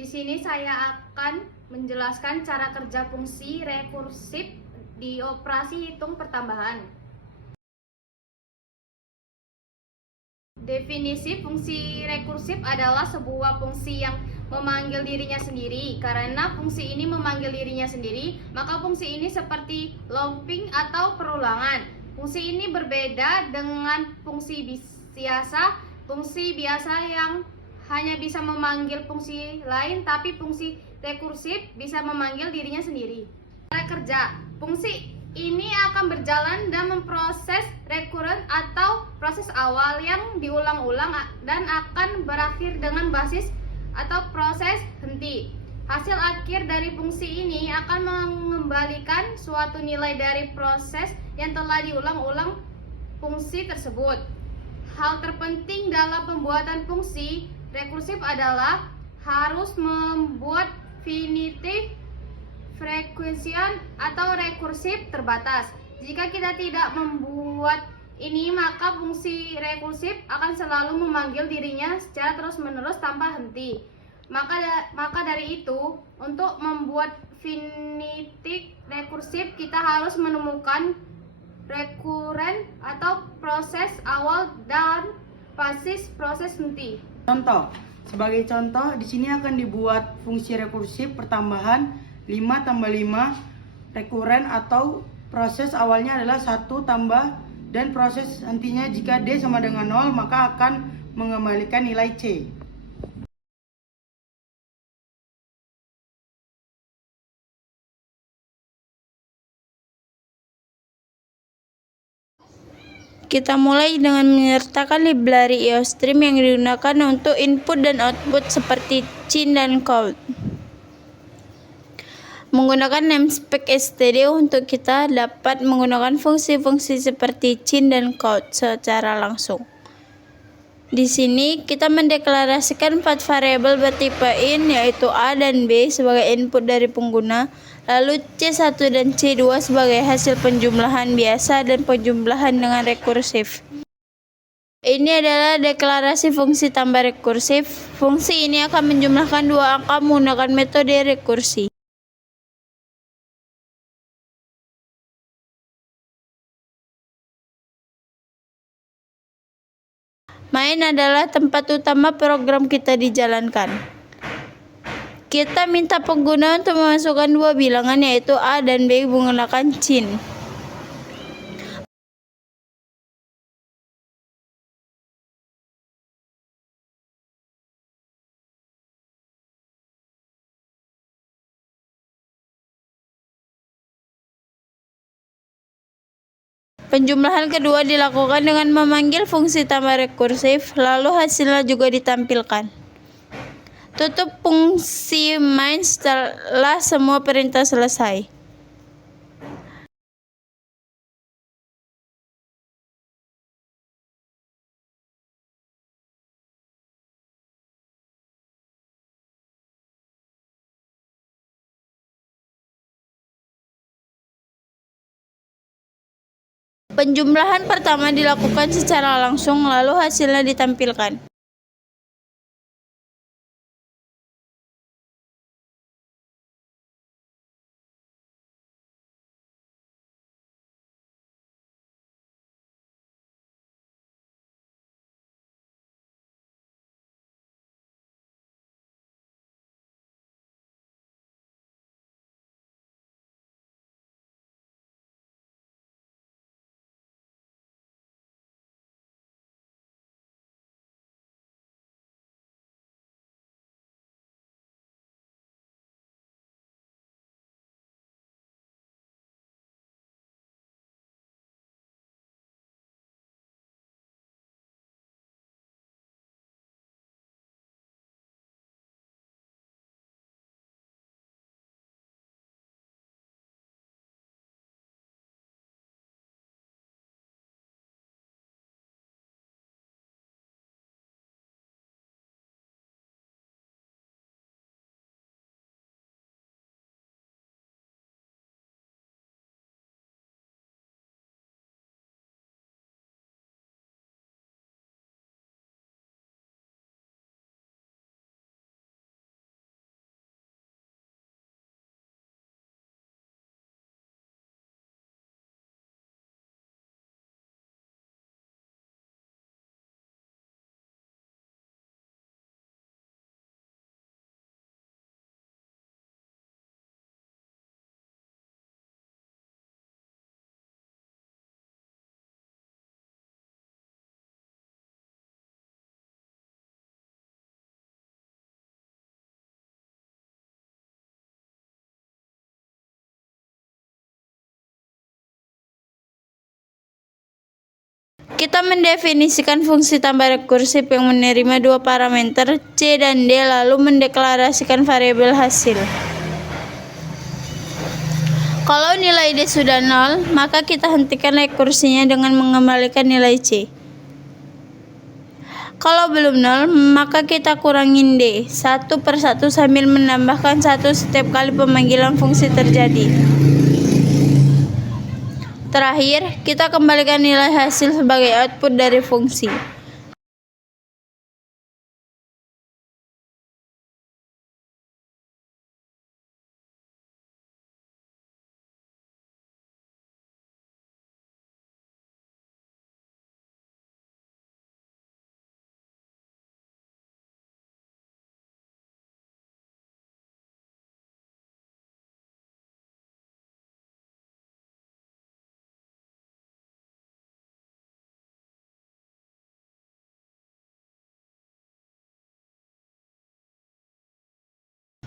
Di sini saya akan menjelaskan cara kerja fungsi rekursif di operasi hitung pertambahan. Definisi fungsi rekursif adalah sebuah fungsi yang memanggil dirinya sendiri. Karena fungsi ini memanggil dirinya sendiri, maka fungsi ini seperti looping atau perulangan. Fungsi ini berbeda dengan fungsi biasa. Fungsi biasa yang hanya bisa memanggil fungsi lain, tapi fungsi rekursif bisa memanggil dirinya sendiri. Cara kerja fungsi ini akan berjalan dan memproses recurrent atau proses awal yang diulang-ulang dan akan berakhir dengan basis atau proses henti. Hasil akhir dari fungsi ini akan mengembalikan suatu nilai dari proses yang telah diulang-ulang fungsi tersebut. Hal terpenting dalam pembuatan fungsi rekursif adalah harus membuat finite frekuensian atau rekursif terbatas. Jika kita tidak membuat ini, maka fungsi rekursif akan selalu memanggil dirinya secara terus-menerus tanpa henti. Maka dari itu, untuk membuat finite rekursif, kita harus menemukan recurrent atau proses awal dan basis proses henti. Sebagai contoh, di sini akan dibuat fungsi rekursif pertambahan 5 tambah 5 rekuren atau proses awalnya adalah 1 tambah dan proses hentinya jika D sama dengan 0 maka akan mengembalikan nilai C. Kita mulai dengan menyertakan library IOStream yang digunakan untuk input dan output seperti cin dan count. Menggunakan namespace std untuk kita dapat menggunakan fungsi-fungsi seperti cin dan count secara langsung. Di sini kita mendeklarasikan 4 variabel bertipe int yaitu A dan B sebagai input dari pengguna, lalu C1 dan C2 sebagai hasil penjumlahan biasa dan penjumlahan dengan rekursif. Ini adalah deklarasi fungsi tambah rekursif. Fungsi ini akan menjumlahkan 2 angka menggunakan metode rekursi. Main adalah tempat utama program kita dijalankan. Kita minta pengguna untuk memasukkan 2 bilangan yaitu A dan B menggunakan cin. Penjumlahan kedua dilakukan dengan memanggil fungsi tambah rekursif, lalu hasilnya juga ditampilkan. Tutup fungsi main setelah semua perintah selesai. Penjumlahan pertama dilakukan secara langsung, lalu hasilnya ditampilkan. Kita mendefinisikan fungsi tambah rekursif yang menerima dua parameter C dan D lalu mendeklarasikan variabel hasil. Kalau nilai D sudah 0, maka kita hentikan rekursinya dengan mengembalikan nilai C. Kalau belum 0, maka kita kurangin D satu per satu sambil menambahkan 1 setiap kali pemanggilan fungsi terjadi. Terakhir, kita kembalikan nilai hasil sebagai output dari fungsi.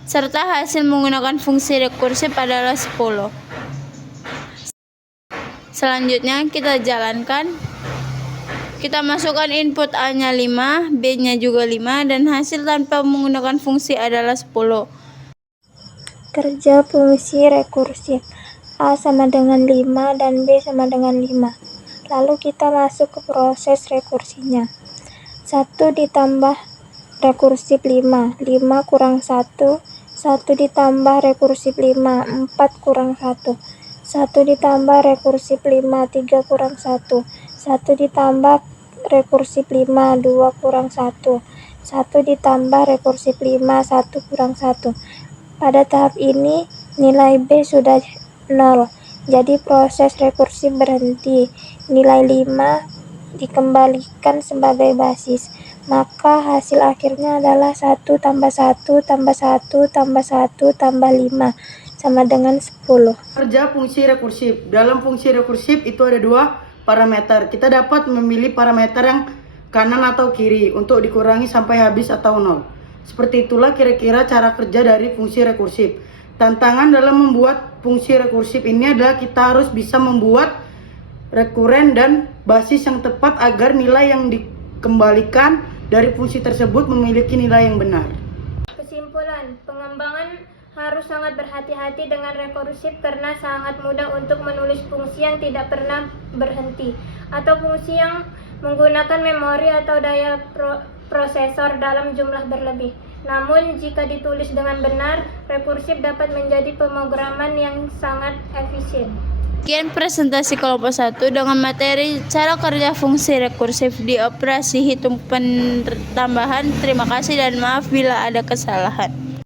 Serta hasil menggunakan fungsi rekursif adalah 10. Selanjutnya kita jalankan. Kita masukkan input A-nya 5, B-nya juga 5, dan hasil tanpa menggunakan fungsi adalah 10. Kerja fungsi rekursif. A sama dengan 5 dan B sama dengan 5. Lalu kita masuk ke proses rekursinya. 1 ditambah rekursif 5, 5 kurang 1, 1 ditambah rekursif 5, 4 kurang 1, 1 ditambah rekursif 5, 3 kurang 1, 1 ditambah rekursif 5, 2 kurang 1, 1 ditambah rekursif 5, 1 kurang 1. Pada tahap ini, nilai B sudah 0, jadi proses rekursif berhenti. Nilai 5 dikembalikan sebagai basis. Maka hasil akhirnya adalah 1 tambah 1 tambah 1 tambah 1 tambah 5 sama dengan 10. Kerja fungsi rekursif. Dalam fungsi rekursif itu ada dua parameter. Kita dapat memilih parameter yang kanan atau kiri untuk dikurangi sampai habis atau 0. Seperti itulah kira-kira cara kerja dari fungsi rekursif. Tantangan dalam membuat fungsi rekursif ini adalah kita harus bisa membuat rekuren dan basis yang tepat agar nilai yang dikembalikan dari fungsi tersebut memiliki nilai yang benar. Kesimpulan, pengembangan harus sangat berhati-hati dengan rekursif karena sangat mudah untuk menulis fungsi yang tidak pernah berhenti atau fungsi yang menggunakan memori atau daya prosesor dalam jumlah berlebih. Namun jika ditulis dengan benar, rekursif dapat menjadi pemrograman yang sangat efisien. Sekian presentasi kelompok 1 dengan materi cara kerja fungsi rekursif di operasi hitung pertambahan. Terima kasih dan maaf bila ada kesalahan.